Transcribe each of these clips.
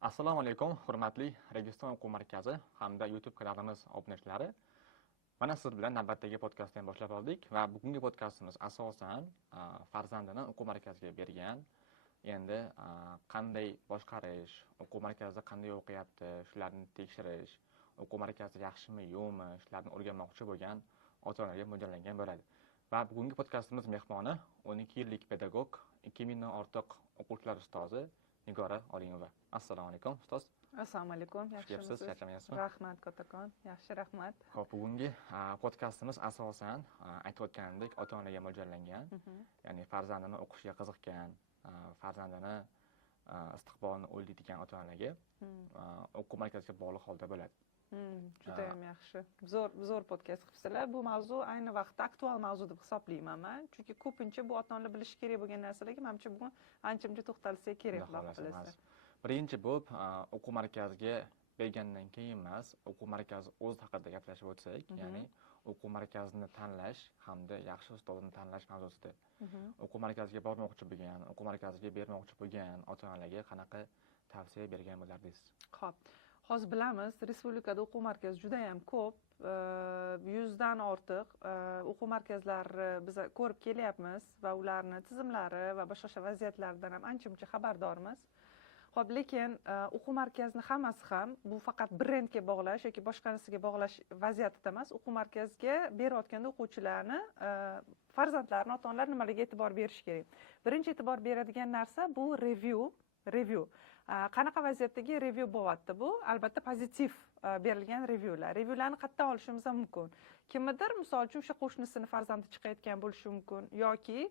Assalomu alaykum, hurmatli Registon o'quv markazi hamda YouTube kanalimiz obunachilari. Mana siz bilan navbatdagi podkastni boshlab oldik va bugungi podkastimiz asosan farzandini o'quv markaziga bergan, endi qanday boshqarish, o'quv markazida qanday o'qiyapti, shularni tekshirish, o'quv markazi yaxshimi, yo'qmi, shularni o'rganmoqchi bo'lgan ota-onalarga mo'ljallangan bo'ladi. Va bugungi podkastimiz mehmoni 12 yillik pedagog, 2000 dan ortiq o'quvchilar ustozi Nigora Olimova. Assalomu alaykum, ustoz. Assalomu alaykum, yaxshimisiz? Charchamayapsizmi? Rahmat, kattakon. Yaxshi, rahmat. Xo'p, bugungi podkastimiz asosan aytib o'tganimdek ota-onaga mo'ljallangan. Ya'ni farzandini o'qishiga qiziqqan, farzandini istiqbolini o'ylaydigan ota-onaga o'quv markaziga bog'liq holda bo'ladi. Juda ham yaxshi. Zo'r podkast qilibsizlar. Bu mavzu ayni vaqtda aktual mavzu deb hisoblayman men. Chunki ko'pincha bu ota-onalar bilishi kerak bo'lgan narsalarga menimcha bugun ancha-muncha to'xtalsak kerak bo'ladi. Birinchi bo'lib o'quv markaziga bergandan keyin emas, o'quv markazi o'zi haqida gaplashib o'tsak, ya'ni o'quv markazini tanlash hamda yaxshi ustozni tanlash mavzusida. O'quv markaziga bormoqchi bo'lgan, o'quv markaziga bermoqchi bo'lgan ota-onalarga qanaqa tavsiya bergan bo'lardingiz? Xo'p. Hozir bilamiz, respublikada o'quv markazi juda ham ko'p, 100 dan ortiq o'quv markazlari biz ko'rib kelyapmiz va ularni tizimlari va boshqa vaziyatlaridan ham ancha-muncha xabardormiz. Xo'p, lekin o'quv markazini hammasi ham bu faqat brendga bog'lash yoki boshqa narsaga bog'lash vaziyatida emas. O'quv markaziga berayotganda o'quvchilarni, farzandlarni ota-onalar nimalarga e'tibor berish kerak? Birinchi e'tibor beradigan narsa bu review. Qanaqa vaziyatdagi review bo'lyapti bu? Albatta pozitiv berilgan reviewlar. Reviewlarni qayerdan olishimiz mumkin? Kimnidir, misol uchun o'sha qo'shnisini farzandi chiqayotgan bo'lishi mumkin yoki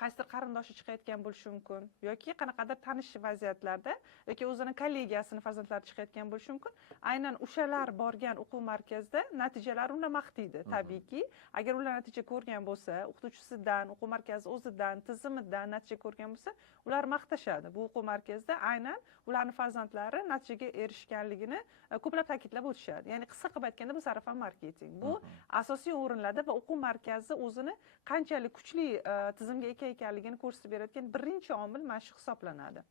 qaysidir qarindoshi chiqayotgan bo'lishi mumkin yoki qanaqadir tanish vaziyatlarda yoki o'zini kollegiyasini farzandlari chiqayotgan bo'lishi mumkin. Aynan o'shalar borgan o'quv markazida natijalar uni maqtaydi. Tabiiyki, agar ular natija ko'rgan bo'lsa, o'qituvchisidan, o'quv markazi o'zidan, tizimidan natija ko'rgan bo'lsa, ular maqtashadi. Bu o'quv markazida aynan ularning farzandlari natijaga erishganligini ko'plab ta'kidlab o'tishadi. Ya'ni qisqa qilib aytganda bu sarafan marketing. Bu asosiy o'rinlarda va o'quv markazi o'zini qanchalik kuchli tizimga ega ekanligini ko'rsatib beradigan birinchi omil mana shu hisoblanadi.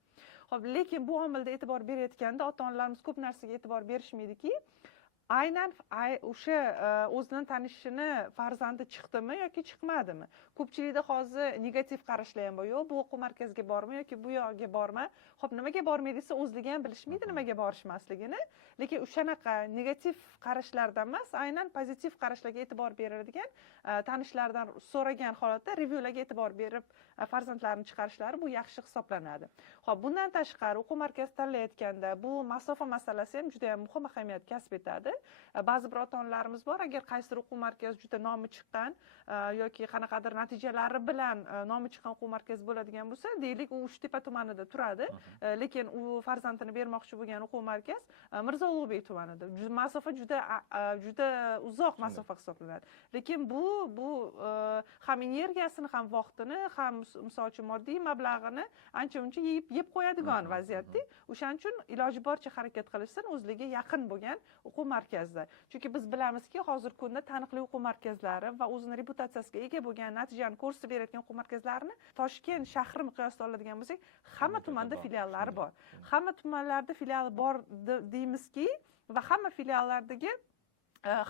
Xo'p, lekin bu omilda e'tibor berayotganda ota-onalarimiz ko'p narsaga e'tibor berishmaydiki, aynan o'sha o'zini tanishini farzandi chiqdimi yoki chiqmadimi? Ko'pchilikda hozir negativ qarashlar ham bor. Yo'q, bu o'quv markaziga borma yoki bu yoqqa borma. Xo'p, nimaga bormaydi desa, o'zligi ham bilishmaydi nimaga borishmasligini. Lekin o'shanaqa negativ qarashlardan emas, aynan pozitiv qarashlarga e'tibor beriladigan, tanishlardan so'ragan holatda reviewlarga e'tibor berib farzandlarini chiqarishlari bu yaxshi hisoblanadi. Xo'p, bundan tashqari o'quv markazi tanlayotganda bu masofa masalasi ham juda ham muhim ahamiyat kasb etadi. Ba'zi bir ota-onalarimiz bor, agar qaysidir o'quv markazi juda nomi chiqqan yoki qanaqadir natijalari bilan nomi chiqqan o'quv markazi bo'ladigan bo'lsa, deylik u Uchtepa tumanida turadi, lekin u farzandini bermoqchi bo'lgan o'quv markaz Mirzo Ulug'bek tumanida. Masofa juda uzoq masofa hisoblanadi. Lekin bu ham energiyasini, ham vaqtini, ham misol uchun moddiy mablag'ini ancha-muncha yeb qo'yadigan vaziyatda. O'shaning uchun iloji boricha harakat qilishsin o'zligiga yaqin bo'lgan o'quv markazida. Chunki biz bilamizki, hozirgi kunda taniqli o'quv markazlari va o'zining reputatsiyasiga ega bo'lgan, natijani ko'rsatib berayotgan o'quv markazlarini Toshkent shahri miqyosida oladigan bo'lsak, hamma tumanda filiallari bor. Hamma tumanlarda filiali bor deymizki, va hamma filiallardagi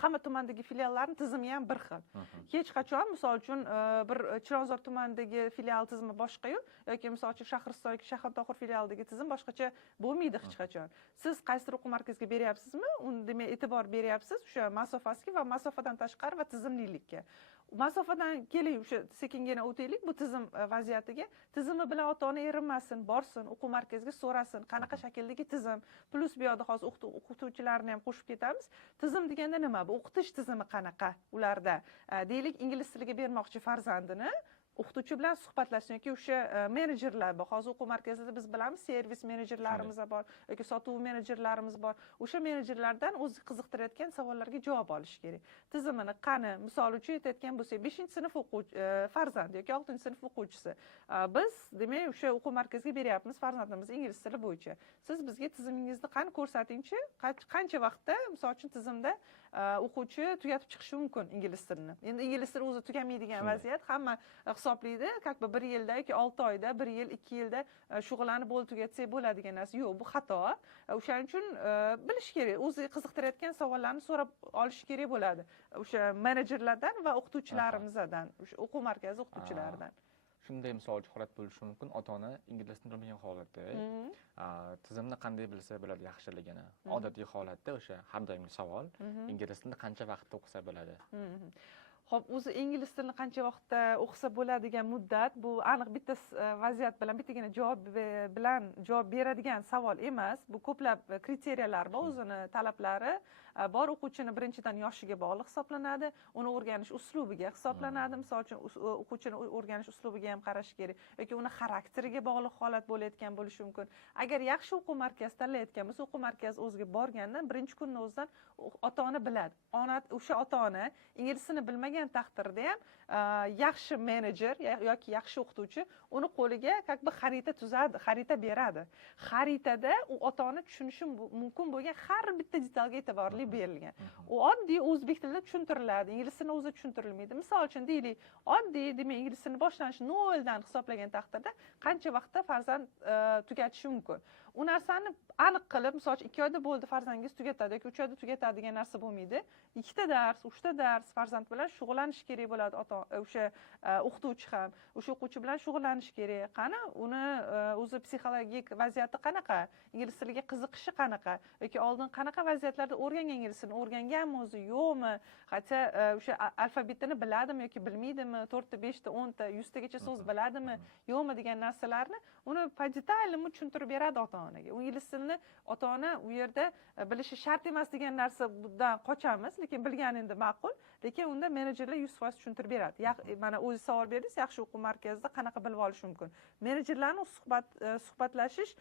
hamma tumandagi filiallarning tizimi ham bir xil. Hech qachon, misol uchun, bir Chilonzor tumanidagi filial tizimi boshqa-yu yoki misol uchun Shahriston yoki Shahriston filialidagi tizim boshqacha bo'lmaydi hech qachon. Siz qaysidir o'quv markaziga beryapsizmi? Uni demak e'tibor beryapsiz o'sha masofasiga va masofadan tashqari va tizimlilikka. Masofadan keling, o'sha sekingina o'taylik bu tizim vaziyatiga. Tizimi bilan ota-ona erinmasin, borsin, o'quv markaziga so'rasin, qanaqa shakldagi tizim. Plus bu yoqda hozir o'qituvchilarni ham qo'shib ketamiz. Tizim deganda nima? Bu o'qitish tizimi qanaqa ularda? Deylik, ingliz tiliga bermoqchi farzandini o'qituvchi bilan suhbatlashsin yoki o'sha menejerlar bor. Hozir o'quv markazida biz bilamiz, servis menejerlarimiz bor yoki sotuv menejerlarimiz bor. O'sha menejerlardan o'zi qiziqtirayotgan savollarga javob olish kerak. Tizimini qani, misol uchun aytayotgan bo'lsak, 5-sinf farzand yoki 6-sinf o'quvchisi. Biz demak o'sha o'quv markaziga beryapmiz farzandimizni ingliz tili bo'yicha. Siz bizga tizimingizni qani ko'rsatingchi, qancha vaqtda misol uchun tizimda o'quvchi tugatib chiqishi mumkin ingliz tilini. Endi ingliz tili o'zi tugamaydigan vaziyat, hamma hisoblaydi, как бы 1 yilda yoki 6 oyda, 1 yil, 2 yilda shug'ullanib bo'lib tugatsak bo'ladigan narsa. Yo'q, bu xato. O'shaning uchun bilish kerak, o'zi qiziqtirayotgan savollarni so'rab olish kerak bo'ladi. O'sha menejerlardan va o'qituvchilarimizdan, o'sha o'quv markazi o'qituvchilaridan. Shunday misol uchun holat bo'lishi mumkin. Ota-ona ingliz tilini bilmagan holatda tizimni qanday bilsa bo'ladi yaxshiligini. Odatiy holatda o'sha har doimgi savol, ingliz tilini qancha vaqtda o'qisa bo'ladi? Xo'p, o'zi ingliz tilini qancha vaqtda o'qisa bo'ladigan muddat, bu aniq bitta vaziyat bilan, bittagina javob bilan javob beradigan savol emas. Bu ko'plab kriteriyalar bor, o'zini talablari bor. O'quvchini birinchidan yoshiga bog'liq hisoblanadi, uni o'rganish uslubiga hisoblanadi. Misol uchun o'quvchini o'rganish uslubiga ham qarash kerak yoki uni xarakteriga bog'liq holat bo'layotgan bo'lishi mumkin. Agar yaxshi o'quv markazi tanlayotgan bo'lsa, o'quv markazi o'ziga borgandan birinchi kunning o'zidan ota-ona biladi. O'sha ota-ona ingliz tilini bilmagan taqdirda ham yaxshi menejer yoki yaxshi o'qituvchi uni qo'liga как бы xarita tuzadi, xarita beradi. Xaritada u ota-ona tushunishi mumkin bo'lgan har bitta detalga e'tiborli berilgan. U oddiy o'zbek tilida tushuntiriladi, ingliz tilida o'zi tushuntirilmaydi. Misol uchun deylik, oddiy demak ingliz tilini boshlanishi 0 dan hisoblagan taqdirda qancha vaqtda farzand tugatishi mumkin. U narsani aniq qilib, misol uchun 2 oyda bo'ldi farzandingiz tugatadi yoki 3 oyda tugatadi degan narsa bo'lmaydi. 2 ta dars, 3 ta dars farzand bilan shug'ullanish kerak bo'ladi o'sha o'qituvchi ham, o'sha o'quvchi bilan shug'ullanish kerak. Qani uni o'zi psixologik vaziyati qanaqa, ingliz tiliga qiziqishi qanaqa yoki oldin qanaqa vaziyatlarda o'rgangan ingliz tilini, o'rganganmi o'zi yo'qmi, hatto o'sha alfabetini biladimi yoki bilmaydimi, 4 ta, 5 ta, 10 ta, 100 tagacha so'z biladimi yo'qmi degan narsalarni uni podetayli tushuntirib beradi ota-onaga. U ingliz tilini ota-ona u yerda bilishi shart emas degan narsadan qochamiz, lekin bilgan endi ma'qul, lekin unda menejerlar 100% tushuntirib beradi. Mana o'zi savol berdingiz, yaxshi o'quv markazida qanaqa bilib olish mumkin? Menejerlarning suhbatlashish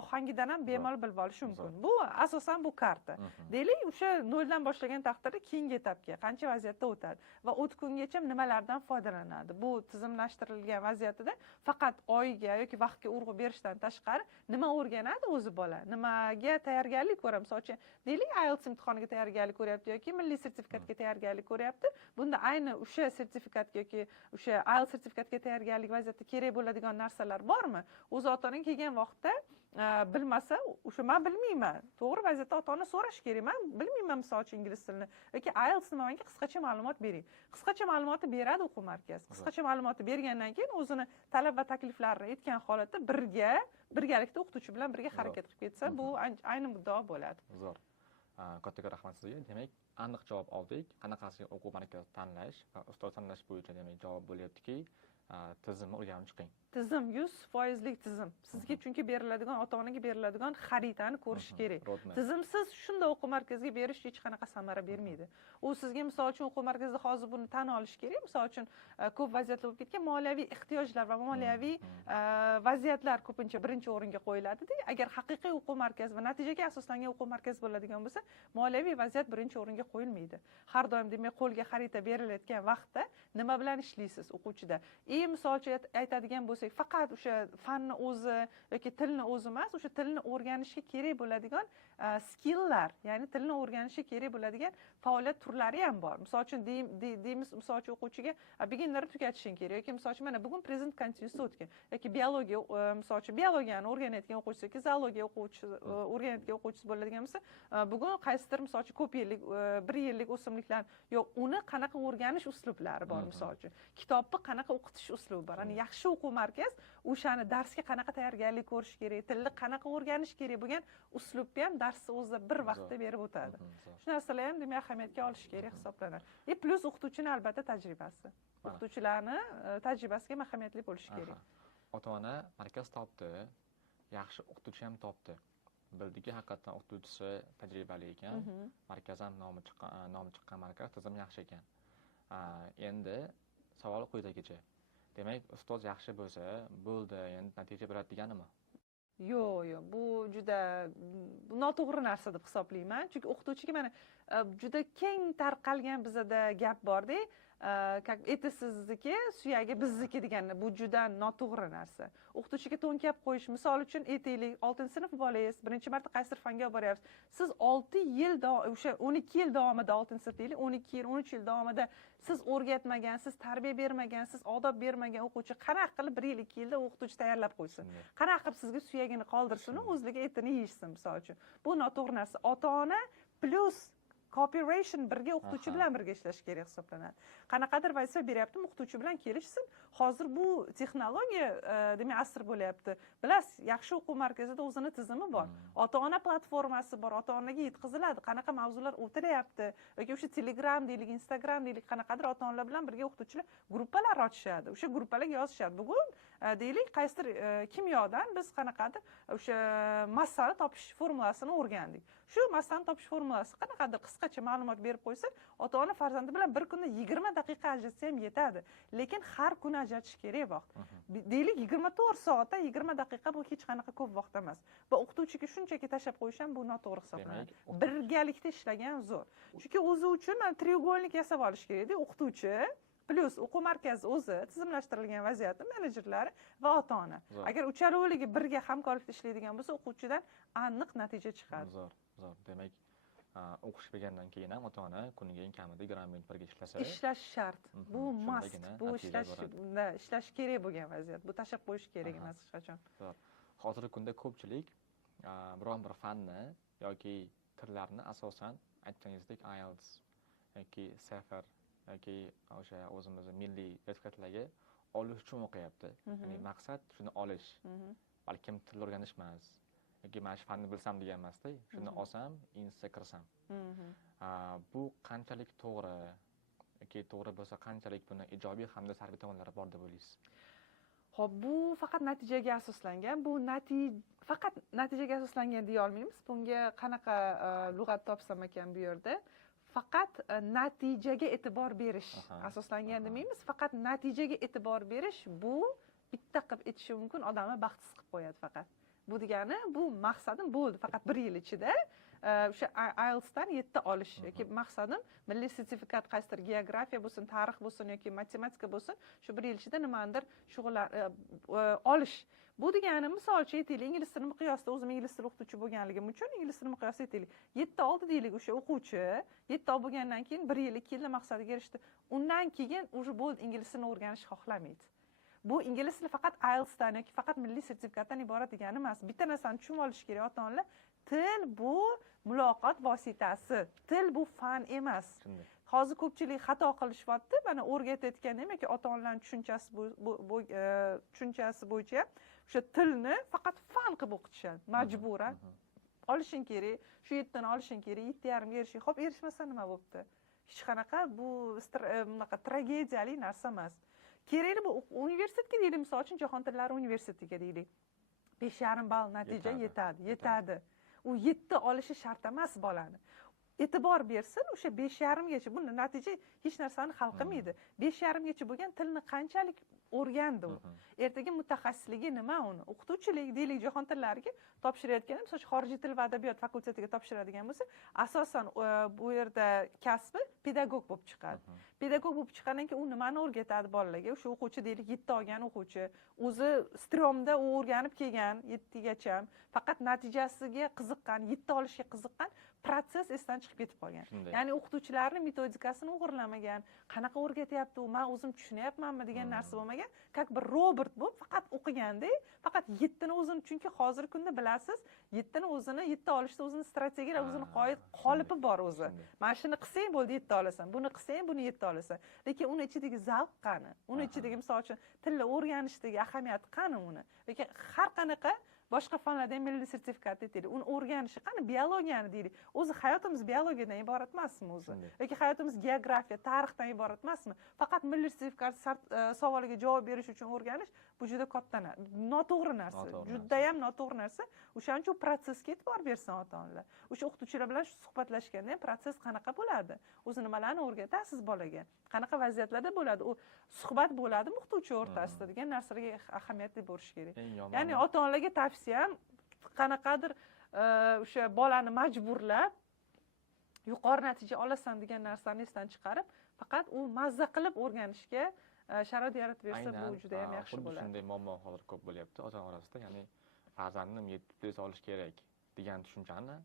ohangidan ham bemalol bilib olish mumkin. Bu asosan bu karta. Deylik, o'sha 0 dan boshlagan taqdirda keyingi etapga qancha vaziyatda o'tadi va o'tgungacha nimalardan foydalanadi? Bu tizimlashtirilgan vaziyatida faqat oyga yoki vaqtga urg'u berishdan tashqari nima o'rganadi o'zi bola? Nimaga tayyorgarlik ko'radi? Misol uchun, deylik, IELTS imtihoniga tayyorgarlik ko'ryapti yoki milliy sertifikatga tayyorgarlik ko'ryapti. Bunda ayni o'sha sertifikatga yoki o'sha IELTS sertifikatga tayyorgarlik vaziyatida kerak bo'ladigan narsalar bormi? O'zi ota-onaga kelgan vaqtda bilmasa, o'sha men bilmayman. To'g'ri vaziyatda ota-ona so'rash kerak. Men bilmayman misol uchun ingliz tilini yoki IELTS nima, menga qisqacha ma'lumot bering. Qisqacha ma'lumotni beradi o'quv markazi. Qisqacha ma'lumotni bergandan keyin o'zini talab va takliflarini aytgan holatda birgalikda o'qituvchi bilan birga harakat qilib ketsa, bu ayni muddao bo'ladi. Zo'r. Kattaga rahmat sizga. Demak, aniq javob oldik. Qanaqasiga o'quv markazi tanlash va ustoz tanlash bo'yicha demak javob bo'lyaptiki, tizimni o'rganib chiqing. Tizim 100%lik tizim. Sizga chunki beriladigan, ota-onaga beriladigan xaritani ko'rish kerak. Tizimsiz shunday o'quv markaziga berish hech qanaqa samara bermaydi. U sizga misol uchun o'quv markazida hozir buni tan olish kerak. Misol uchun ko'p vaziyatlar bo'lib ketgan moliyaviy ehtiyojlar va moliyaviy vaziyatlar ko'pincha birinchi o'ringa qo'yiladi-da. Agar haqiqiy o'quv markazi va natijaga asoslangan o'quv markazi bo'ladigan bo'lsa, moliyaviy vaziyat birinchi o'ringa qo'yilmaydi. Har doim demak qo'lga xarita berilayotgan vaqtda nima bilan ishlaysiz o'quvchida? Misol uchun aytadigan bo'lsak, faqat o'sha fanni o'zi yoki tilni o'zi emas, o'sha tilni o'rganishga kerak bo'ladigan skilllar, ya'ni tilni o'rganishga kerak bo'ladigan faoliyat turlari ham bor. Misol uchun deymiz, misol uchun o'quvchiga beginner tugatishing kerak yoki misol uchun mana bugun prezent continuous o'tgan yoki biologiya, misol uchun biologiyani o'rganayotgan o'quvchisi yoki zoologiya o'rganayotgan o'quvchisi bo'ladigan bo'lsa, bugun qaysidir misol uchun ko'p yillik, 1 yillik o'simliklar yo'q, uni qanaqa o'rganish uslublari bor misol uchun. Kitobni qanaqa o'qitish uslubi bor. Ya'ni yaxshi o'quv markaz o'shani darsga qanaqa tayyorgarlik ko'rish kerak, tilni qanaqa o'rganish kerak bo'lgan uslubni ham darsni o'zida bir vaqtda berib o'tadi. Shu narsalar ham demak ahamiyatga olish kerak hisoblanadi. Plus o'qituvchining albatta tajribasi. O'qituvchilarni tajribasiga ham ahamiyatli bo'lish kerak. Ota-ona markaz topdi, yaxshi o'qituvchi ham topdi. Bildiki, haqiqatdan o'qituvchisi tajribali ekan, markaz ham nomi chiqqan markaz, tizim yaxshi ekan. Endi savol quyidagicha. Demak, ustoz yaxshi bo'lsa, bo'ldi, endi natija beradi deganimi? Yo'q, bu juda noto'g'ri narsa deb hisoblayman. Chunki o'qituvchiga mana juda keng tarqalgan bizada gap bor-da, eti sizniki, suyagi bizniki deganlar bu juda noto'g'ri narsa. O'qituvchiga to'nkab qo'yish, misol uchun aytaylik, 6-sinf bolangiz birinchi marta qaysidir fanga boryapsiz. Siz 6 yil o'sha 12 yil davomida 6-sinf deylik, 12 yil, 13 yil davomida siz o'rgatmagan, siz tarbiya bermagan, siz odob bermagan o'quvchi qanaqa qilib 1 yil, 2 yilda o'qituvchi tayyorlab qo'ysin? Qanaqa qilib sizga suyagini qoldirsin, o'zligi etini yeyishsin, misol uchun. Bu noto'g'ri narsa. Ota-ona plus cooperation birga o'qituvchi bilan birga ishlash kerak hisoblanadi. Qanaqadir vazifa beryaptimi, o'qituvchi bilan kelishsin. Hozir bu texnologiya demak asr bo'lyapti. Bilasiz, yaxshi o'quv markazida o'zini tizimi bor. Ota-ona platformasi bor, ota-onaga yetkaziladi, qanaqa mavzular o'tilyapti yoki o'sha Telegram deylik, Instagram deylik, qanaqadir ota-onalar bilan birga o'qituvchilar gruppalar ochishadi. O'sha gruppalarga yozishadi. Bugun deylik, qaysidir kimyodan biz qanaqadir o'sha massani topish formulasini o'rgandik. Shu massani topish formulasi qanaqadir qisqacha ma'lumot berib qo'ysa, ota-ona farzandi bilan bir kunda 20 daqiqa ajratsa ham yetadi. Lekin har kuni ajratish kerak vaqt. Deylik 24 soatda 20 daqiqa bu hech qanaqa ko'p vaqt emas. Va o'qituvchiga shunchaki tashlab qo'yish ham bu noto'g'ri hisoblanadi. Birgalikda ishlagan zo'r. Chunki o'zi uchun mana treугольник yasab olish kerak-da, o'qituvchi plus o'quv markazi o'zi, tizimlashtirilgan vaziyatda menejerlari va ota-ona. Agar uchalovligi birga hamkorlikda ishlaydigan bo'lsa, o'quvchidan aniq natija chiqadi. Zo'r. Demak, o'qish bergandan keyin ham ota-ona kuniga eng kamida 20 minut birga ishlasa, ishlash shart. Bu must. Bu ishlash kerak bo'lgan vaziyat. Bu tashlab qo'yish kerak emas hech qachon. Zo'r. Hozirgi kunda ko'pchilik biron bir fanni yoki tillarni asosan aytganingizdek IELTS yoki SAFER yoki o'sha o'zimizning milliy sertifikatlarga olish uchun o'qiyapti. Ya'ni maqsad shuni olish. Balkim til o'rganish emas. Yoki mana shu fanni bilsam degan emasda, shuni olsam, institutga kirsam. Bu qanchalik to'g'ri yoki to'g'ri bo'lsa, qanchalik buni ijobiy hamda salbiy tomonlari bor deb o'ylaysiz? Xo'p, bu faqat natijaga asoslangan. Bu faqat natijaga asoslangan deya olmaymiz. Bunga qanaqa lug'at topsam ekan bu yerda? Faqat natijaga e'tibor berish asoslangan demaymiz. Faqat natijaga e'tibor berish bu bitta qilib etishi mumkin, odamni baxtsiz qilib qo'yadi faqat. Bu degani, bu maqsadim bo'ldi faqat 1 yil ichida o'sha IELTSdan 7 olish yoki maqsadim milliy sertifikat, qaysidir geografiya bo'lsin, tarix bo'lsin yoki matematika bo'lsin, shu 1 yil ichida nimadir shug'ullar olish. Bu degani, misol uchun aytaylik, ingliz tili miqyosida o'zim ingliz tili o'qituvchi bo'lganligim uchun ingliz tili miqyosida aytaylik, 7 oldi deylik, o'sha o'quvchi 7 olib bo'lgandan keyin 1 yil, 2 yilda maqsadiga erishdi. Undan keyin уже bo'ldi, ingliz tilini o'rganishni xohlamaydi. Bu ingliz tili faqat IELTSdan yoki faqat milliy sertifikatdan iborat degani emas. Bitta narsani tushunib olish kerak ota-onalar. Til bu muloqot vositasi. Til bu fan emas. Hozir ko'pchilik xato qilishyapti. Mana o'rgatayotgan yoki ota-onalar tushunchasi bo'yicha o'sha tilni faqat fan qilib o'qitishadi. Majburan. Olishing kerak, shu 7 dan olishing kerak, 7,5 erishing. Xo'p, erishmasa nima bo'libdi? Hech qanaqa bu bunaqa tragediyali narsa emas. Kerakli bu universitetga deylik, misol uchun Jahon tillari universitetiga deylik. 5,5 ball natija yetadi. U 7 olishi shart emas bolani. E'tibor bersin, o'sha 5,5 gacha bu natija hech narsani hal qilmaydi. 5,5 gacha bo'lgan tilni qanchalik o'rgandi u. Ertaga mutaxassisligi nima uni? O'qituvchilik deylik, Jahon tillariga topshirayotganda, misol uchun xorijiy til va adabiyot fakultetiga topshiradigan bo'lsa, asosan bu yerda kasbi pedagog bo'lib chiqadi. Pedagog bo'lib chiqqandan keyin u nimani o'rgatadi bolalarga? O'sha o'quvchi deylik, 7 olgan o'quvchi, o'zi stromda u o'rganib kelgan 7 gacha, faqat natijasiga qiziqqan, 7 olishga qiziqqan, proses esdan chiqib ketib qolgan. Ya'ni o'qituvchilarning metodikasini o'g'irlamagan, qanaqa o'rgatyapti u, men o'zim tushunyapmanmi degan narsa bo'lmagan, как bir robot bo'lib faqat o'qiganda, faqat 7 ni o'zini, chunki hozirgi kunda bilasiz, 7 ni o'zini 7 olishda o'zini strategiyalar, o'zini qolipi bor o'zi. Mana shuni qilsang bo'ldi 7 olasan, buni qilsang buni 7 olasan. Lekin uni ichidagi zavq qani? Uni ichidagi misol uchun tilni o'rganishdagi ahamiyat qani uni? Lekin har qanaqa boshqa fanlarda milliy sertifikat deylik, uni o'rganishi qani? Biologiyani deylik. O'zi hayotimiz biologiyadan iborat emasmi o'zi? Yoki hayotimiz geografiya, tarixdan iborat emasmi? Faqat milliy sertifikat savoliga javob berish uchun o'rganish bu juda katta noto'g'ri narsa. Juda ham noto'g'ri narsa. O'shaning uchun protsesga e'tibor bersin ota-onalar. O'sha o'qituvchilar bilan suhbatlashganda ham proses qanaqa bo'ladi? O'zi nimalarni o'rgatasiz bolaga? Qanaqa vaziyatlarda bo'ladi? U suhbat bo'ladimi o'qituvchi o'rtasida degan narsalarga ahamiyat berish kerak. Ya'ni ota-onalarga tavsiyam, qanaqadir o'sha bolani majburlab yuqori natija olasan degan narsani esdan chiqarib, faqat u mazza qilib o'rganishga sharoit yaratib bersa, bu juda ham yaxshi xuddi bo'ladi. shunday muammo hozir ko'p bo'lyapti ota orasida, ya'ni farzandim 7+ olish kerak degan tushunchani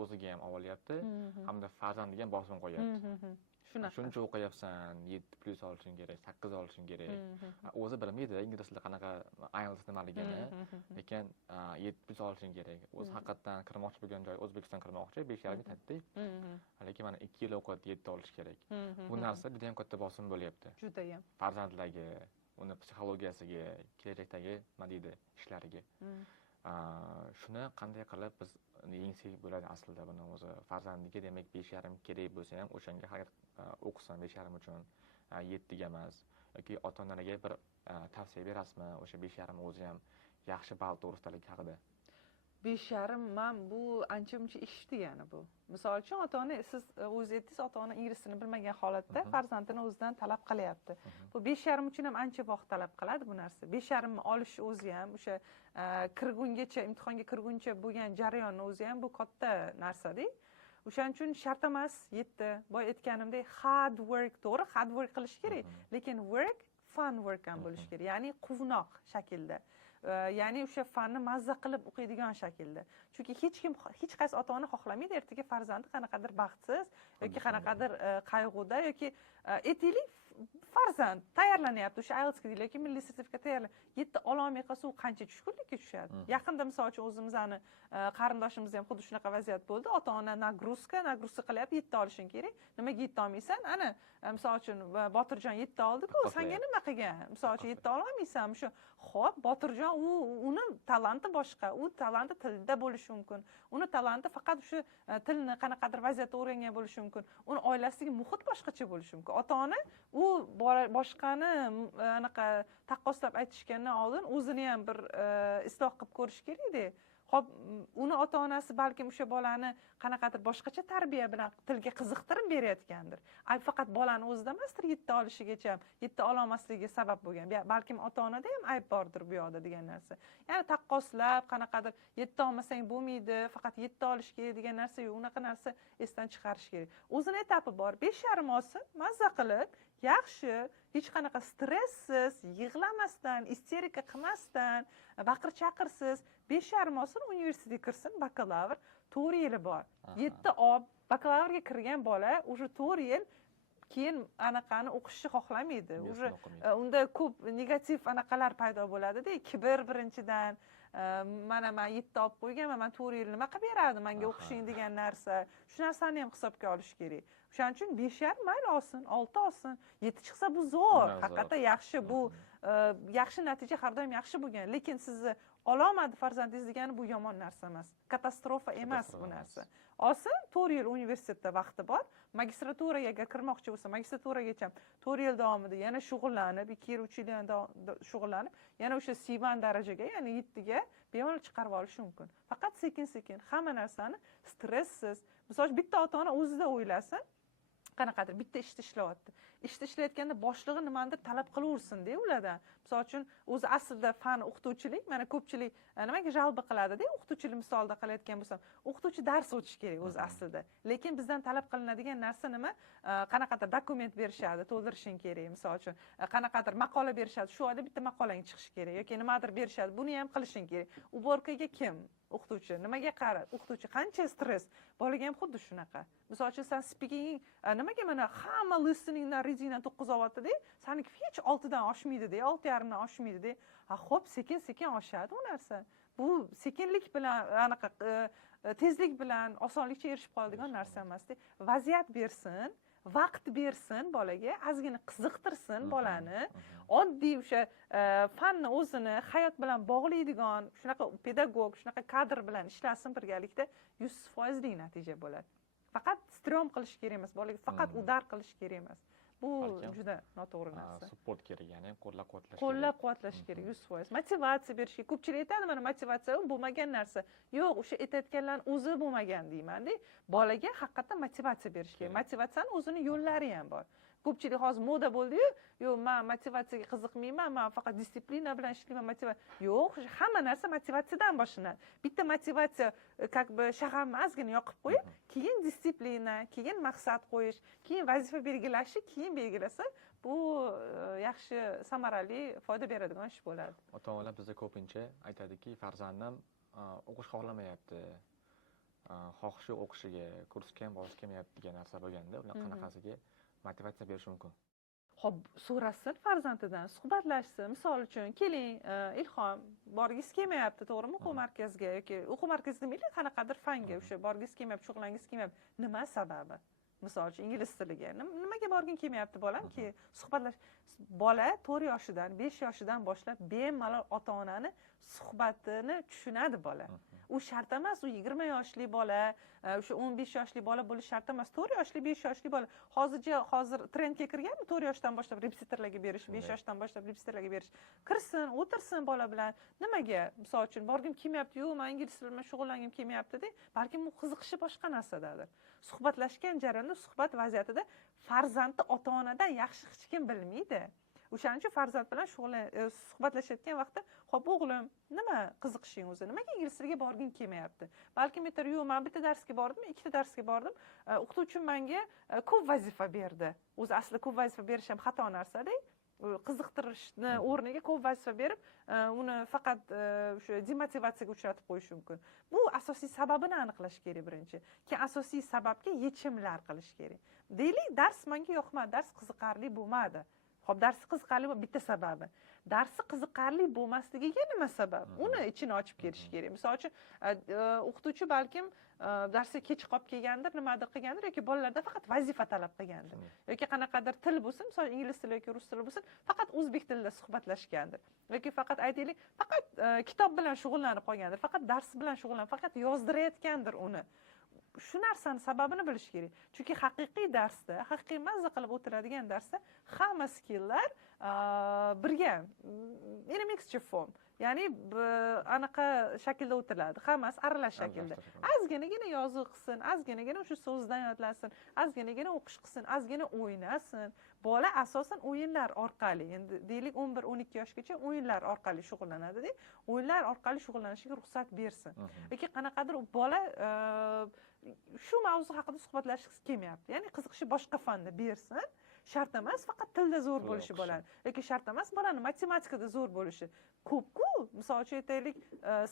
o'ziga ham olyapti hamda farzandiga ham bosim qo'yapti. Shunaqa. Shuncha o'qiyapsan, 7+ olishing kerak, 8 olishing kerak. O'zi bilmaydi ingliz tili qanaqa, IELTS nimaligini, lekin 7+ olishing kerak. O'zi haqiqatdan kirmoqchi bo'lgan joy O'zbekiston kirmoqchi, 5,5 yetadi. Lekin mana 2 yil o'qib 7 olish kerak. Bu narsa juda ham katta bosim bo'lyapti. Juda ham. Farzandlarga, uni psixologiyasiga, kelajakdagi nima deydi, ishlariga. Shuni qanday qilib biz yengsak bo'ladi aslida buni o'zi farzandiga demak 5,5 kerak bo'lsa ham o'shanga o'qisin 5,5 uchun 7 ga emas yoki ota-onalarga bir tavsiya berasizmi o'sha 5,5 o'zi ham yaxshi ball to'g'risidagi haqida? 5,5 men bu ancha-muncha eshitdi yana bu. Misol uchun ota-ona siz o'zingiz aytdingiz, ota-ona ingliz tilini bilmagan holatda farzandini o'zidan talab qilyapti. Bu 5,5 uchun ham ancha vaqt talab qiladi bu narsa. 5,5 olish o'zi ham o'sha kirgungacha, imtihonga kirguncha bo'lgan jarayonni o'zi ham bu katta narsa-da. O'shaning uchun shart emas 7. Boya aytganimdek hard work, to'g'ri, hard work qilish kerak, lekin work fun work ham bo'lishi kerak, ya'ni quvnoq shaklda. Ya'ni o'sha fanni mazza qilib o'qiydigan shaklda. Chunki hech qaysi ota-ona xohlamaydi ertaga farzandi qanaqadir baxtsiz yoki qanaqadir qayg'uda yoki aytaylik farzand tayyorlanyapti o'sha IELTSga yoki milliy sertifikat tayyorlan 7 ololmay qolsa u qancha tushkunlikka tushadi. Yaqinda misol uchun o'zimizni qarindoshimizda ham xuddi shunaqa vaziyat bo'ldi. Ota-ona nagruzka qilyapti, 7 olishing kerak. Nimaga 7 olmaysan? Ana misol uchun Botirjon 7 oldi-ku, senga nima qilgan? Misol uchun 7 ololmaysan. Shu xo'p, Botirjon uni talanti boshqa, u talanti tilda bo'lishi mumkin. Uni talanti faqat shu tilni qanaqadir vaziyatda o'rgangan bo'lishi mumkin. Uni oilasidagi muhit boshqacha bo'lishi mumkin. Ota-ona u boshqani anaqa taqqoslab aytishgandan oldin o'zini ham bir isloh qilib ko'rish kerak-da. Xo'p, uni ota-onasi balkim o'sha bolani qanaqadir boshqacha tarbiya bilan tilga qiziqtirib berayotgandir. Faqat bolani o'zida emasdir 7 olishigacha, 7 ololmasligiga sabab bo'lgan. Balkim ota-onada ham ayb bordir bu yoqda degan narsa. Ya'ni taqqoslab qanaqadir 7 olmasang bo'lmaydi, faqat 7 olish kerak degan narsa yo'q. Unaqa narsa esdan chiqarish kerak. O'zini etapi bor. 5,5 olsin, mazza qilib, yaxshi, hech qanaqa stresssiz, yig'lamasdan, isterika qilmasdan, baqir-chaqirsiz 5,5 olsin, universitetga kirsin, bakalavr 4 yili bor. 7 olib bakalavrga kirgan bola o'sha 4 yil keyin anaqani o'qishni xohlamaydi. O'sha unda ko'p negativ anaqalar paydo bo'ladi-da, kibr birinchidan. Mana men 7 olib qo'yganman, men 4 yil nima qilib beradi menga o'qishing degan narsa. Shu narsani ham hisobga olish kerak. O'shaning uchun 5,5 mayli olsin, 6 olsin, 7 chiqsa bu zo'r. Haqiqatda yaxshi, bu yaxshi natija har doim yaxshi bo'lgan. Lekin sizni ololmadi farzandingiz degani bu yomon narsa emas. Katastrofa emas bu narsa. Olsin, 4 yil universitetda vaqti bor. Magistraturaga kirmoqchi bo'lsa, magistratурagacha 4 yil davomida yana shug'ullanib, 2 yil 3 yil shug'ullanib, yana o'sha C1 darajaga, ya'ni 7 ga bemalol chiqarib olish mumkin. Faqat sekin-sekin hamma narsani stressiz. Misol bitta ota-ona o'zida o'ylasin, qanaqadir bitta ishda ishlayapti. Ishda ishlayotganda boshlig'i nimadir talab qilaversin-da ulardan. Misol uchun o'zi aslida fan o'qituvchilik, mana ko'pchilik nimaga jalba qiladi-da, o'qituvchilik misolida qilayotgan bo'lsam, o'qituvchi dars o'tish kerak o'zi aslida. Lekin bizdan talab qilinadigan narsa nima? Qanaqadir dokument berishadi, to'ldirishing kerak, misol uchun. Qanaqadir maqola berishadi, shu oyda bitta maqolang chiqishi kerak yoki nimadir berishadi, buni ham qilishing kerak. Uborkaga kim? O'qituvchi. Nimaga qarab? O'qituvchi qancha stress? Bolaga ham xuddi shunaqa. Misol uchun sen speaking nimaga mana hamma listeningdan readingdan 9 olyapti-da, seniki hech 6 dan oshmaydi-da, 6,5 dan oshmaydi-da. Xo'p, sekin-sekin oshadi u narsa. Bu sekinlik bilan anaqa tezlik bilan osonlikcha erishib qoladigan narsa emas-da. Vaziyat bersin, vaqt bersin bolaga, ozgina qiziqtirsin bolani. Oddiy o'sha fanni o'zini hayot bilan bog'laydigan, shunaqa pedagog, shunaqa kadr bilan ishlasin birgalikda 100% natija bo'ladi. Faqat strom qilish kerak emas, bolaga faqat udar qilish kerak emas. Bu juda noto'g'ri narsa. Support kerak, ya'ni qo'llab-quvvatlash kerak. Qo'llab-quvvatlash kerak 100%. Motivatsiya berish kerak. Ko'pchilik aytadi, mana motivatsiya bo'lmagan narsa. Yo'q, o'sha aytayotganlar o'zi bo'lmagan deyman-da. Bolaga haqiqatdan motivatsiya berish kerak. Motivatsiyaning o'zini yo'llari ham bor. ko'pchilik hozir moda bo'ldi-yu, yo'q, men motivatsiyaga qiziqmayman, men faqat disiplina bilan ishlayman, yo'q, hamma narsa motivatsiyadan boshlanadi. Bitta motivatsiya как бы shag'amni ozgina yoqib qo'yib, keyin disiplina, keyin maqsad qo'yish, keyin vazifa belgilashni keyin belgilasa, bu yaxshi samarali foyda beradigan ish bo'ladi. Ota-onalar bizda ko'pincha aytadiki, farzandim o'qish xohlamayapti, xohishi o'qishiga, kursga ham borishga kelmayapti degan narsa bo'lganda, ular qanaqasiga motivatsiya berish mumkin? Xo'p, so'rasin farzandidan, suhbatlashsin. Misol uchun, keling, Ilhom, borgingiz kelmayapti, to'g'rimi, o'quv markaziga yoki o'quv markazi demaylik, qanaqadir fanga o'sha borgingiz kelmayapti, shug'ullangingiz kelmayapti. Nima sababi? Misol uchun, ingliz tiliga nimaga borging kelmayapti bolam-ki? Suhbatlash. Bola 4 yoshidan, 5 yoshidan boshlab bemalol ota-onani suhbatini tushunadi bola. U shart emas, u 20 yoshli bola, o'sha 15 yoshli bola bo'lish shart emas. 4 yoshli, 5 yoshli bola. Hozir trendga kirganmi? 4 yoshdan boshlab repetitorlarga berish, 5 yoshdan boshlab repetitorlarga berish. Kirsin, o'tirsin bola bilan. Nimaga? Misol uchun, borgim kelmayapti, yo'q, men ingliz tili bilan shug'ullangim kelmayapti-da. Balkim u qiziqishi boshqa narsadadir. Suhbatlashgan jarayonda, suhbat vaziyatida farzandni ota-onadan yaxshi hech kim bilmaydi. O'shaning uchun farzand bilan suhbatlashayotgan vaqtda, "Xo'p, o'g'lim, nima qiziqishing o'zi? Nimaga ingliz tiliga borging kelmayapti?" Balkim aytar, "Yo'q, men bitta darsga bordim, ikkita darsga bordim. O'qituvchim menga ko'p vazifa berdi." O'zi asli ko'p vazifa berish ham xato narsa-da. Qiziqtirishni o'rniga ko'p vazifa berib, uni faqat o'sha demotivatsiyaga uchratib qo'yish mumkin. Bu asosiy sababini aniqlash kerak birinchi. Keyin asosiy sababga yechimlar qilish kerak. Deylik, dars menga yoqmadi, dars qiziqarli bo'lmadi. Xo'p, darsi qiziqarli bitta sababi. Darsi qiziqarli bo'lmasligiga nima sabab? Uni ichini ochib ketish kerak. Misol uchun, o'qituvchi balkim darsga kech qolib kelgandir, nimadir qilgandir yoki bolalardan faqat vazifa talab qilgandir. Yoki qanaqadir til bo'lsin, misol ingliz tili yoki rus tili bo'lsin, faqat o'zbek tilida suhbatlashgandir. Yoki faqat aytaylik, faqat kitob bilan shug'ullanib qolgandir, faqat dars bilan shug'ullanib, faqat yozdirayotgandir uni. Shu narsani sababini bilish kerak. Chunki haqiqiy darsda, haqiqiy mazza qilib o'tiradigan darsda hamma skilllar birga, in a mixture form. Ya'ni anaqa shaklda o'tiladi. Hammasi aralash shaklda. Ozginagina yozuv qilsin, ozginagina o'sha so'zdan yodlasin, ozginagina o'qish qilsin, ozgina o'ynasin. Bola asosan o'yinlar orqali, endi deylik 11-12 yoshgacha o'yinlar orqali shug'ullanadi-da. O'yinlar orqali shug'ullanishiga ruxsat bersin. Yoki qanaqadir bola shu mavzu haqida suhbatlashgisi kelmayapti. Ya'ni qiziqishi boshqa fanda bersin. Shart emas, faqat tilda zo'r bo'lishi bo'ladi. Yoki shart emas, bolani matematikada zo'r bo'lishi. Ko'p-ku, misol uchun aytaylik,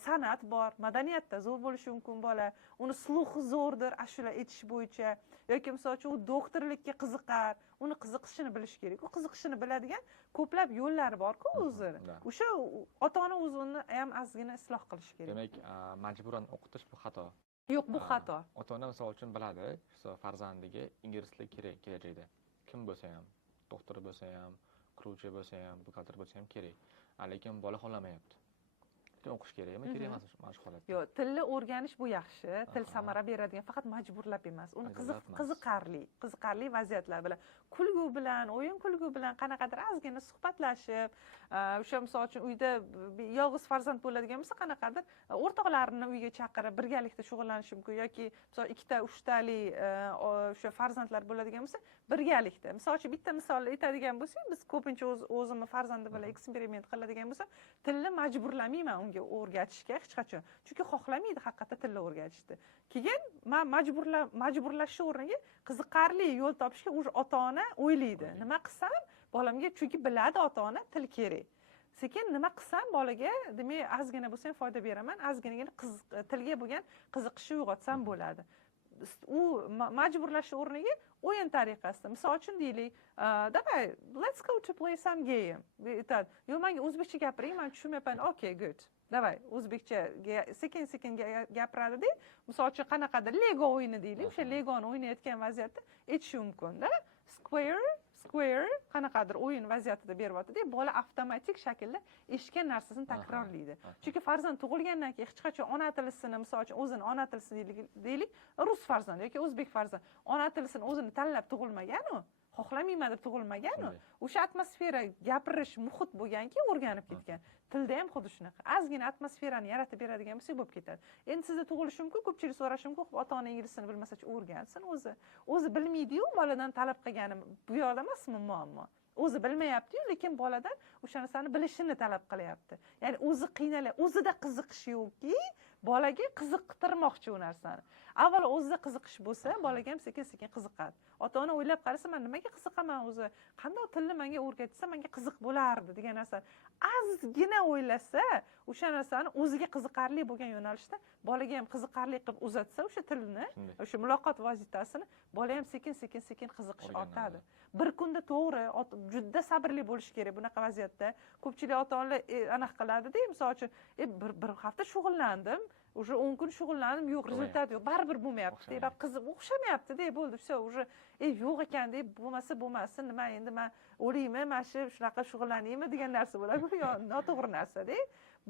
san'at bor, madaniyatda zo'r bo'lishi mumkin bola. Uni sluhi zo'rdir, ashula aytish bo'yicha. Yoki misol uchun u doktorlikka qiziqar, uni qiziqishini bilish kerak. U qiziqishini biladigan ko'plab yo'llar bor-ku o'zi. O'sha ota-ona o'zini ham ozgina isloh qilish kerak. Demak, majburan o'qitish bu xato. Yo'q, bu xato. Ota-ona misol uchun biladi, farzandiga ingliz tili kerak kelajakda. Kim bo'lsa ham, doktor bo'lsa ham, quruvchi bo'lsa ham, buxgalter bo'lsa ham kerak. Lekin bola xohlamayapti. O'qish kerakmi? Kerak emas mana shu holatda. Yo'q, tilni o'rganish bu yaxshi, til samara beradigan, faqat majburlab emas. Uni qiziqarli vaziyatlar bilan, kulgu bilan, o'yin kulgu bilan qanaqadir ozgina suhbatlashib, o'sha misol uchun uyda yolg'iz farzand bo'ladigan bo'lsa, qanaqadir o'rtoqlarini uyga chaqirib birgalikda shug'ullanish mumkin yoki misol 2-3tali o'sha farzandlar bo'ladigan bo'lsa, birgalikda. Misol uchun bitta misol aytadigan bo'lsak, biz ko'pincha o'zimni farzandim bilan eksperiment qiladigan bo'lsam, tilni majburlamayman unga o'rgatishga hech qachon. Chunki xohlamaydi haqiqatda tilni o'rgatishni. Keyin men majburlash o'rniga qiziqarli yo'l topishga o'sha ota-ona o'ylaydi. Nima qilsam bolamga, chunki biladi ota-ona til kerak. Sekin nima qilsam bolaga, demak, ozgina bo'lsa ham foyda beraman, ozginagina tilga bo'lgan qiziqishi uyg'otsam bo'ladi. U majburlash o'rniga o'yin tariqasida, misol uchun deylik, "Давай, let's go to play some game." Aytadi, "Yo'q, menga o'zbekcha gapiring, men tushunmayapman." "Okay, good. Давай, o'zbekcha sekin-sekin gapiradi-da. Misol uchun qanaqadir Lego o'yini deylik, o'sha Legoni o'ynayotgan vaziyatda aytishi mumkin-da. Square qanaqadir o'yin vaziyatida beryapti-da, bola avtomatik shaklda eshitgan narsasini takrorlaydi. Chunki farzand tug'ilgandan keyin hech qachon ona tilisini, misol uchun o'zini ona tilisi deylik, rus farzand yoki o'zbek farzand ona tilisini o'zini tanlab tug'ilmagan-ku. xohlamayman deb tug'ilmagan u. Shunday. O'sha atmosfera, gapirish, muhit bo'lganki o'rganib ketgan. Tilda ham xuddi shunaqa. Ozgina atmosferani yaratib beradigan bo'lsak bo'lib ketadi. Endi sizda tug'ilishi mumkin, ko'pchilik so'rashi mumkin, ota-ona ingliz tilini bilmasa-chi o'rgansin o'zi. O'zi bilmaydi-yu, boladan talab qilgani bu yoqda emasmi muammo? O'zi bilmayapti-yu, lekin boladan o'sha narsani bilishini talab qilyapti. Ya'ni o'zi qiynaladi, o'zida qiziqish yo'qki, bolaga qiziqtirmoqchi u narsani. Avvalo o'zida qiziqish bo'lsa, bolaga ham sekin-sekin qiziqadi. Ota-ona o'ylab qarasa, men nimaga qiziqaman o'zi? Qanday tilni menga o'rgatsa, menga qiziq bo'lardi degan narsani ozgina o'ylasa, o'sha narsani o'ziga qiziqarli bo'lgan yo'nalishda bolaga ham qiziqarli qilib uzatsa, o'sha tilni, o'sha muloqot vositasini, bola ham sekin-sekin qiziqish ortadi. Bir kunda to'g'ri, juda sabrli bo'lish kerak bunaqa vaziyatda. Ko'pchilik ota-onalar anaqa qiladi-da, misol uchun, bir hafta shug'ullandim, уже 10 kun shug'ullandim, yo'q, rezultat yo'q, baribir bo'lmayapti, deb qiziq o'xshamayapti-da, bo'ldi, все, уже yo'q ekan deb bo'lmasin, nima endi men o'layman, mana shunaqa shug'ullanaymi degan narsa bo'ladi. Bu noto'g'ri narsa-da.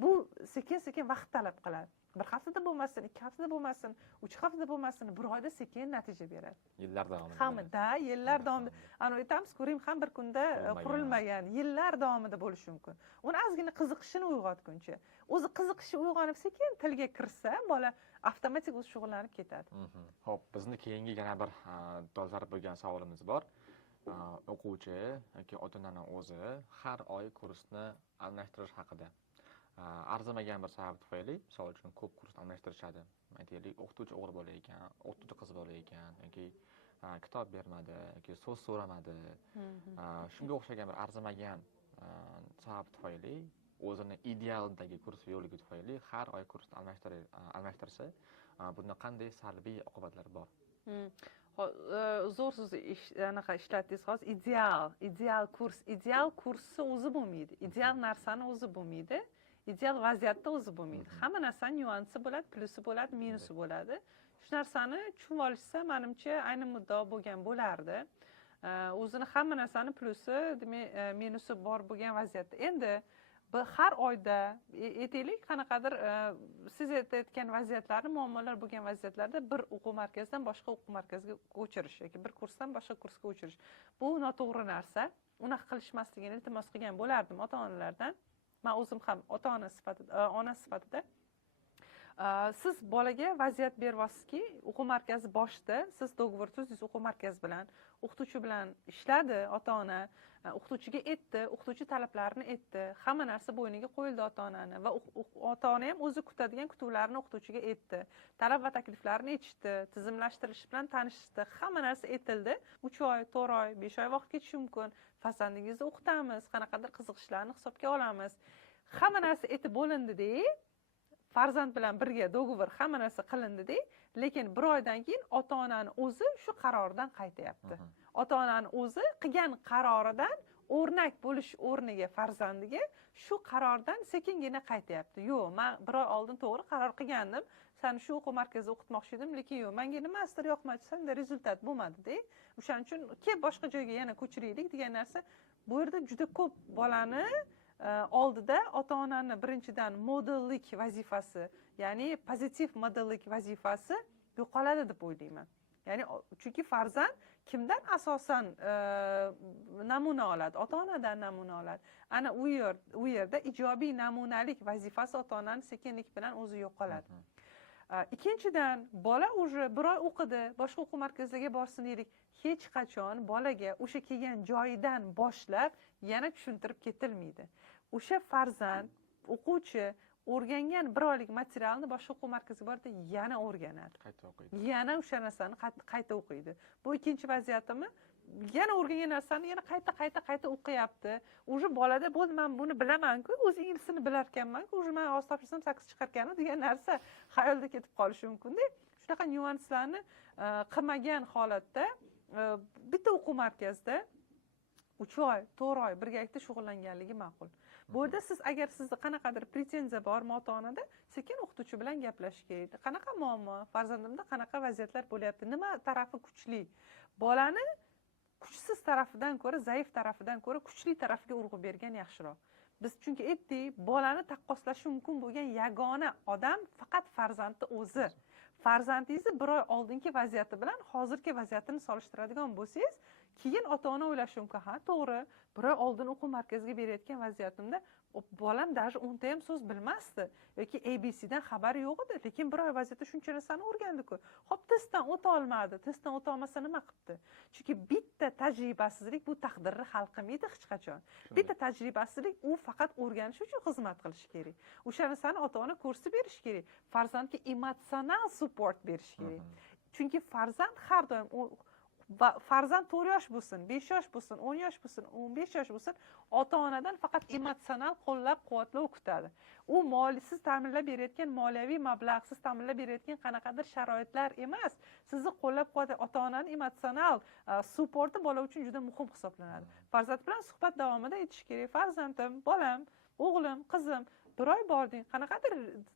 Bu sekin-sekin vaqt talab qiladi. Bir haftada bo'lmasin, 2 haftada bo'lmasin, 3 haftada bo'lmasin, bir oyda sekin natija beradi. Yillar davomida. Hamda yillar davomida. Ana aytamiz, ko'ring, ham bir kunda qurilmagan, yillar davomida bo'lishi mumkin. Uni ozgina qiziqishini uyg'otguncha, o'zi qiziqishi uyg'onib sekin tilga kirsa, bola avtomatik o'zi shug'ullanib ketadi. Xo'p, bizni keyingi yana bir dolzarb bo'lgan savolimiz bor. O'quvchi yoki ota-onaning o'zi har oy kursni almashtirish haqida. Arzimagan bir sabab tufayli, misol uchun ko'p kurs almashtirishadi. Aytaylik, o'qituvchi o'g'ri bo'lar ekan, o'qituvchi qiz bo'lar ekan, yoki kitob bermadi, yoki so'z so'ramadi. Shunga o'xshagan bir arzimagan sabab tufayli, o'zini idealdagi kurs yo'lligi tufayli har oy kursni almashtirsa, bunda qanday salbiy oqibatlari bor? Zo'r so'z anaqa ishlatdingiz hozir. Ideal kursni o'zi bo'lmaydi. Ideal narsani o'zi bo'lmaydi. Ideal vaziyatda o'zi bo'lmaydi. Hamma narsaning nyuansi bo'ladi, plusi bo'ladi, minusi bo'ladi. Shu narsani tushunib olishsa, menimcha ayni muddao bo'lgan bo'lardi. O'zini hamma narsani plusi, demak, minusi bor bo'lgan vaziyatda. Endi har oyda aytaylik, qanaqadir siz aytayotgan vaziyatlarni, muammolar bo'lgan vaziyatlarda bir o'quv markazidan boshqa o'quv markaziga ko'chirish yoki bir kursdan boshqa kursga ko'chirish. Bu noto'g'ri narsa. Unaqa qilishmasligini iltimos qilgan bo'lardim ota-onalardan. Men o'zim ham ota-ona sifatida, ona sifatida siz bolaga vaziyat beryapsizki, o'quv markazi boshida siz dogovor tuzdingiz o'quv markazi bilan, o'qituvchi bilan ishladi ota-ona, o'qituvchiga aytdi, o'qituvchi talablarini aytdi, hamma narsa bo'yniga qo'yildi ota-onani va ota-ona ham o'zi kutadigan kutuvlarini o'qituvchiga aytdi, talab va takliflarini aytishdi, tizimlashtirish bilan tanishishdi, hamma narsa aytildi. 3 oy, 4 oy, 5 oy vaqt ketishi mumkin. Farzandingizni o'qitamiz, qanaqadir qiziqishlarni hisobga olamiz. Hamma narsa aytib bo'lindi-da, farzand bilan birga dogovor hamma narsa qilindi-da, lekin bir oydan keyin ota-onani o'zi shu qarordan qaytyapti. Ota-onani o'zi qilgan qaroridan o'rnak bo'lish o'rniga farzandiga shu qarordan sekingina qaytyapti. Yo'q, men bir oy oldin to'g'ri qaror qilgandim, seni shu o'quv markazida o'qitmoqchi edim, lekin yo'q, menga nimasidir yoqmadi, senda rezultat bo'lmadi-da. O'shaning uchun kelib boshqa joyga yana ko'chiraylik degan narsa bu yerda juda ko'p bolani oldida ota-onani birinchidan modellik vazifasi, ya'ni pozitiv modellik vazifasi yo'qoladi deb o'ylayman. Ya'ni chunki farzand kimdan asosan namuna oladi? Ota-onadan namuna oladi. Ana u yerda ijobiy namunalik vazifasi ota-onani sekinlik bilan o'zi yo'qoladi. Ikkinchidan, bola уже bir oy o'qidi, boshqa o'quv markaziga borsin deylik, hech qachon bolaga o'sha kelgan joyidan boshlab yana tushuntirib ketilmaydi. O'sha farzand, o'quvchi o'rgangan bir oylik materialni boshqa o'quv markaziga borda yana o'rganadi. Qayta o'qiydi. Yana o'sha narsani qayta o'qiydi. Bu ikkinchi vaziyatimi? Yana o'rgangan narsani yana qayta o'qiyapti. Уже bolada bo'ldi, men buni bilaman-ku, o'z inglizini bilar ekanman-ku, уже men oz topsam 8 chiqarkanman degan narsa xayolda ketib qolishi mumkin-da. Shunaqa nyuanslarni qilmagan holatda bitta o'quv markazida 3 oy, 4 oy birgalikda shug'ullanganligi ma'qul. Bu yerda siz agar sizda qanaqadir pretenziya bormi ota-onada, sekin o'qituvchi bilan gaplashish kerak. Qanaqa muammo, farzandimda qanaqa vaziyatlar bo'lyapti, nima tarafi kuchli? Bolani kuchsiz tarafidan ko'ra, zaif tarafidan ko'ra kuchli tarafiga urg'u bergan yaxshiroq. Biz chunki aytdik, bolani taqqoslashi mumkin bo'lgan yagona odam faqat farzandning o'zi. farzandingizni bir oy oldingi vaziyati bilan hozirgi vaziyatini solishtiradigan bo'lsangiz, keyin ota-ona o'ylashi mumkin, ha, to'g'ri, bir oy oldin o'quv markaziga berayotgan vaziyatimda bolam даже 10 ta ham so'z bilmasdi yoki ABCdan xabari yo'q edi, lekin bir oy vaziyatda shuncha narsani o'rgandi-ku. Xo'p, testdan o'ta olmadi. Testdan o'ta olmasa nima qilibdi? Chunki bitta tajribasizlik bu taqdirni hal qilmaydi hech qachon. Bitta tajribasizlik u faqat o'rganish uchun xizmat qilishi kerak. O'sha narsani ota-ona ko'rsatib berish kerak. Farzandga emotsional support berish kerak. Chunki farzand har doim farzand 4 yosh bo'lsin, 5 yosh bo'lsin, 10 yosh bo'lsin, 15 yosh bo'lsin, ota-onadan faqat emotsional qo'llab-quvvatlov kutadi. U siz ta'minlab berayotgan moliyaviy mablag', siz ta'minlab berayotgan qanaqadir sharoitlar emas, sizni qo'llab-quvvatlash, ota-onaning emotsional supporti bola uchun juda muhim hisoblanadi. Farzand bilan suhbat davomida aytish kerak: farzandim, bolam, o'g'lim, qizim, bir oy bording, qanaqadir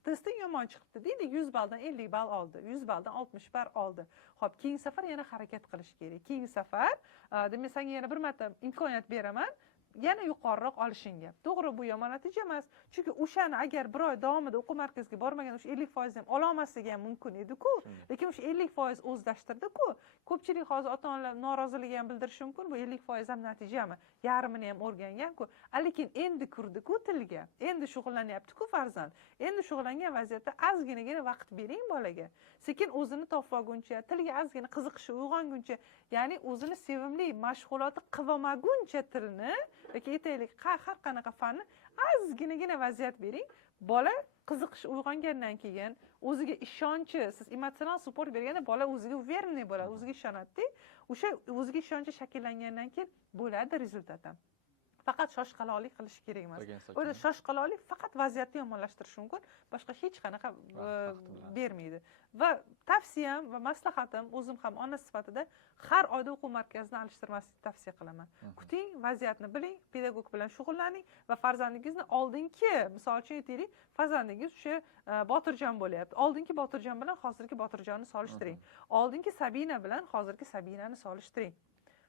testing yomon chiqibdi deydi, 100 balldan 50 ball oldi, 100 balldan 60 ball oldi. Xo'p, keyingi safar yana harakat qilish kerak. Keyingi safar, demak, senga yana bir marta imkoniyat beraman, yana yuqoriroq olishingga. To'g'ri, bu yomon natija emas. Chunki o'shani agar bir oy davomida o'quv markaziga bormagan, o'sha 50% ham ola olmasligi ham mumkin edi-ku. Lekin o'sha 50% o'zlashtirdi-ku. Ko'pchilik hozir ota-onalar noroziligi ham bildirishi mumkin. Bu 50% ham natijami? Yarmini ham o'rgangan-ku. Lekin endi kirdi-ku tilga. Endi shug'ullanyapti-ku farzand. Endi shug'ullangan vaziyatda ozginagina vaqt bering bolaga. Sekin o'zini topib olguncha, tilga ozgina qiziqishi uyg'onguncha, ya'ni o'zini sevimli mashg'uloti qilmaguncha tilni yoki aytaylik har qanaqa fanni ozginagina vaziyat bering. Bola qiziqish uyg'ongandan keyin o'ziga ishonchi, siz emotsional support berganda bola o'ziga uverniy bo'ladi, o'ziga ishonadi. O'sha o'ziga ishonchi shakllangandan keyin bo'ladi rezultat ham. Faqat shoshqaloqlik qilish kerak emas. O'sha shoshqaloqlik faqat vaziyatni yomonlashtirishi mumkin, boshqa hech qanaqa bermaydi. Va tavsiyam va maslahatim o'zim ham ona sifatida har oyda o'quv markazini alishtirmaslikni tavsiya qilaman. Kuting, vaziyatni biling, pedagog bilan shug'ullaning va farzandingizni oldingi, misol uchun aytaylik, farzandingiz o'sha Botirjon bo'lyapti. Oldingi Botirjon bilan hozirgi Botirjonni solishtiring. Oldingi Sabina bilan hozirgi Sabinani solishtiring.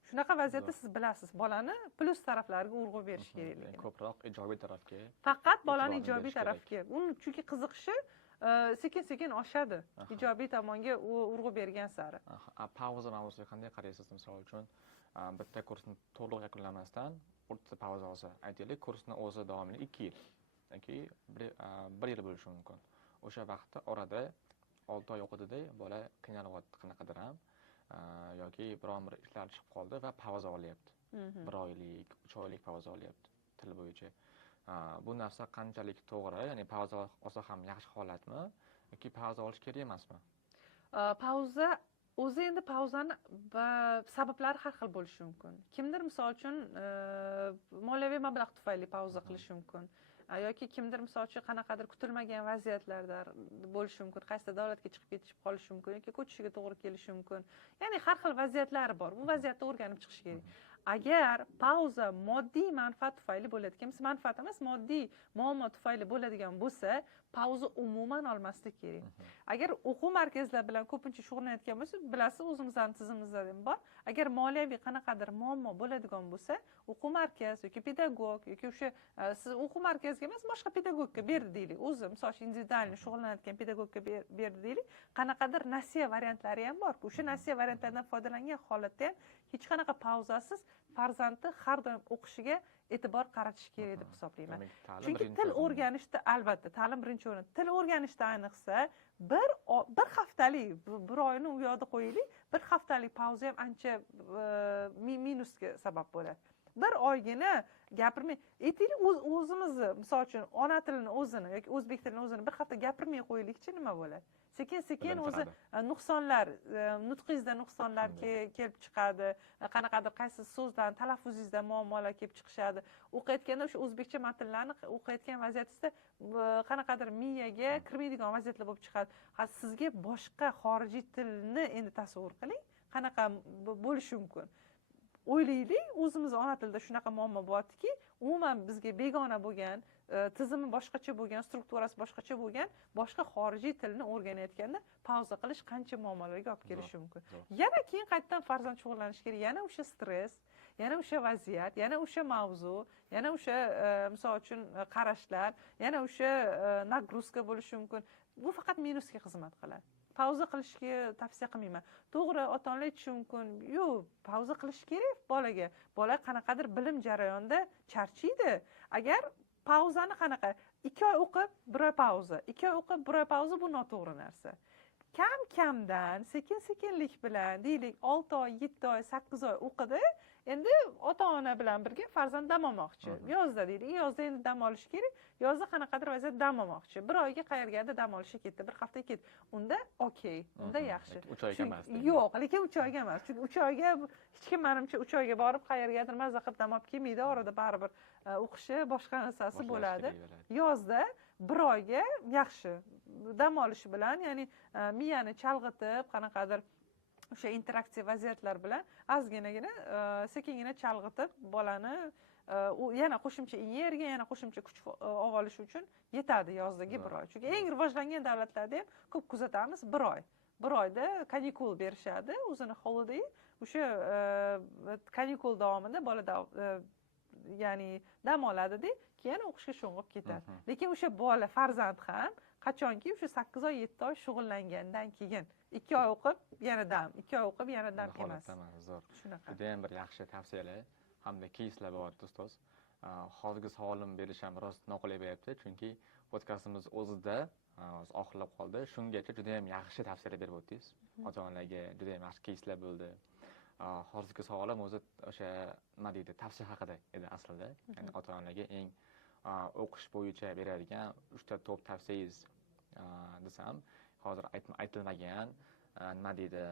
Shunaqa vaziyatda siz bilasiz, bolani plus taraflariga urg'u berish kerakligini. Ko'proq ijobiy tarafga. Faqat bolani ijobiy tarafga. Uni chunki qiziqishi sekin-sekin oshadi. Ijobiy tomonga urg'u bergan sari. Pauza mavzusiga qanday qaraysiz? Misol uchun, bitta kursni to'liq yakunlamasdan o'rtada pauza olsa, aytaylik, kursni o'zi davomli 2 yil yoki 1 yil bo'lishi mumkin. O'sha vaqtda orada 6 oy o'qidida bola qiynalyapti qanaqadir ham yoki biron bir ishlar chiqib qoldi va pauza olyapti. 1 oylik, 3 oylik pauza olyapti til bo'yicha. Bu narsa qanchalik to'g'ri? Ya'ni pauza olsa ham yaxshi holatmi yoki pauza olish kerak emasmi? Pauza o'zi endi pauzani sabablari har xil bo'lishi mumkin. Kimdir misol uchun moliyaviy mablag' tufayli pauza qilishi mumkin. Yoki kimdir misol uchun qanaqadir kutilmagan vaziyatlarda bo'lishi mumkin, qaysidir davlatga chiqib ketib qolishi mumkin yoki ko'chishiga to'g'ri kelishi mumkin. Ya'ni har xil vaziyatlar bor. Bu vaziyatni o'rganib chiqish kerak. Agar pauza moddiy manfaat tufayli bo'ladigan, manfaat emas, moddiy muammo tufayli bo'ladigan bo'lsa, pauza umuman olmaslik kerak. Agar o'quv markazlari bilan ko'pincha shug'ullanayotgan bo'lsa, bilasiz, o'zimizning tizimimizda ham bor. Agar moliyaviy qanaqadir muammo bo'ladigan bo'lsa, o'quv markaz yoki pedagog yoki o'sha siz o'quv markaziga emas, boshqa pedagogga berdi deylik. O'zi misol uchun individual shug'ullanayotgan pedagogga berdi deylik. Qanaqadir nasiya variantlari ham bor. O'sha nasiya variantlaridan foydalangan holatda ham hech qanaqa pauzasiz farzandni har doim o'qishiga e'tibor qaratish kerak deb hisoblayman. Chunki til o'rganishda albatta ta'lim birinchi o'rin. Til o'rganishda ayniqsa bir haftalik, bir oyni u yoqda qo'yaylik, bir haftalik pauza ham ancha minusga sabab bo'ladi. Bir oygina gapirmay, aytaylik, o'zimizni misol uchun ona tilini o'zini yoki o'zbek tilini o'zini bir hafta gapirmay qo'yaylikchi, nima bo'ladi? Sekin o'zi nuqsonlar, nutqingizda nuqsonlar kelib chiqadi, qanaqadir qaysi so'zdan, talaffuzingizda muammolar kelib chiqishadi. O'qiyotganda o'sha o'zbekcha matnlarni o'qiyotgan vaziyatingizda qanaqadir miyaga kirmaydigan vaziyatlar bo'lib chiqadi. Sizga boshqa xorijiy tilni endi tasavvur qiling, qanaqa bo'lishi mumkin. O'ylaylik, o'zimiz ona tilida shunaqa muammo bo'lyaptiki, umuman bizga begona bo'lgan, tizimi boshqacha bo'lgan, strukturasi boshqacha bo'lgan, boshqa xorijiy tilni o'rganayotganda pauza qilish qancha muammolarga olib kelishi mumkin. Yana keyin qaytadan farzand shug'ullanish kerak, yana o'sha stress, yana o'sha vaziyat, yana o'sha mavzu, yana o'sha misol uchun qarashlar, yana o'sha nagruzka bo'lishi mumkin. Bu faqat minusga xizmat qiladi. pauza qilishga tavsiya qilmayman. To'g'ri, ota-onalar aytishi mumkin, yo'q, pauza qilish kerak bolaga. Bola qanaqadir bilim jarayonida charchaydi. Agar pauzani qanaqa 2 oy o'qib, 1 oy pauza, 2 oy o'qib, 1 oy pauza, bu noto'g'ri narsa. Kam-kamdan, sekin-sekinlik bilan, deylik 6 oy, 7 oy, 8 oy o'qidi. Endi ota-ona bilan birga farzand dam olmoqchi. Yozda deylik, yozda endi dam olish kerak. Yozda qanaqadir vaziyat dam olmoqchi. 1 oyga qayergadir dam olishga ketdi, 1 hafta ketdi. Unda okey, unda yaxshi. 3 oyga emas. Yo'q, lekin 3 oyga emas. Chunki 3 oyga hech kim menimcha 3 oyga borib qayergadir maza qilib dam olib kelmaydi. Orada baribir o'qishi, boshqa narsasi bo'ladi. Yozda 1 oyga yaxshi dam olish bilan, ya'ni miyani chalg'itib, qanaqadir o'sha interaktiv vaziyatlar bilan ozginagina sekingina chalg'itib bolani yana qo'shimcha energiya, yana qo'shimcha kuch olib olish uchun yetadi yozdagi 1 oy. Chunki eng rivojlangan davlatlarda ham ko'p kuzatamiz 1 oy. 1 oyda kanikul berishadi, o'zini holiday. O'sha kanikul davomida bola ya'ni dam oladida, keyin o'qishga sho'ng'ib ketadi. Lekin o'sha bola farzand ham qachonki o'sha 8 oy, 7 oy shug'ullangandan keyin 2 oy o'qib, yana dam, 2 oy o'qib, yana dam emas. Zo'r. Shunaqa. Juda ham bir yaxshi tavsiyalar hamda keyslar bor ustoz. Hozirgi savolim berish ham biroz noqulay bo'lyapti, chunki podkastimiz o'zida oxirlab qoldi. Shungacha juda ham yaxshi tavsiyalar berib o'tdingiz. Ota-onalarga juda ham yaxshi keyslar bo'ldi. Hozirgi savolim o'zi o'sha nima deydi, tavsiya haqida edi aslida. Ya'ni ota-onalarga eng o'qish bo'yicha beradigan 3 ta top tavsiyangiz desam, hozir aytilmagan nima deydi,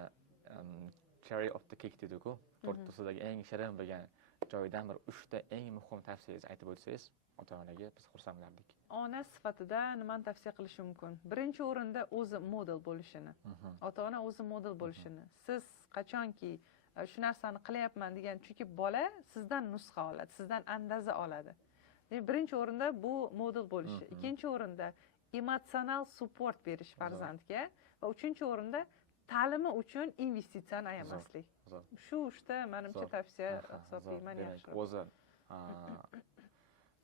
cherry of the cake deydi-ku, tortisidagi eng shirin bo'lgan joydan bir 3 ta eng muhim tavsiyangiz aytib o'tsangiz, ota-onalarga biz xursand bo'lardik. Ona sifatida nimani tavsiya qilish mumkin? Birinchi o'rinda o'zi model bo'lishini. Ota-ona o'zi model bo'lishini. Siz qachonki shu narsani qilyapman degan, chunki bola sizdan nusxa oladi, sizdan andaza oladi. Birinchi o'rinda bu model bo'lishi. Ikkinchi o'rinda emotsional support berish farzandga va uchinchi o'rinda ta'limi uchun investitsiyani ayamaslik. Shu 3 ta menimcha tavsiya hisoblayman yaxshi. O'zi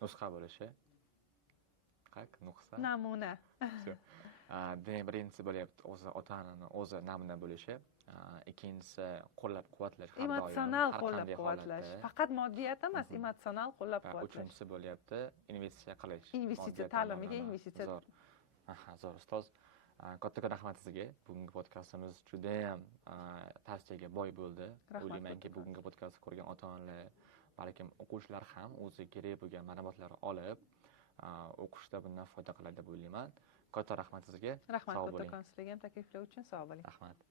nusxa bo'lishi. Nuqsa. Namuna. Demak, birinchisi bo'lyapti o'zi ota-onani o'zi namuna bo'lishi. Ikkinchisi qo'llab-quvvatlash, har doim emotsional qo'llab-quvvatlash. Faqat moddiyat emas, emotsional qo'llab-quvvatlash. Uchinchisi bo'lyapti investitsiya qilish. Investitsiya, ta'limiga investitsiya. Zo'r ustoz. Katta rahmat sizga. Bugungi podkastimiz juda ham tavsiyaga boy bo'ldi. O'ylaymanki, bugungi podkastni ko'rgan ota-onalar, balkim o'quvchilar ham o'zi kerak bo'lgan ma'lumotlarni olib, o'qishda bundan foyda qiladi deb o'ylayman. Katta rahmat sizga. Rahmat kattakon, sizga ham takliflar uchun sog' bo'ling. Rahmat.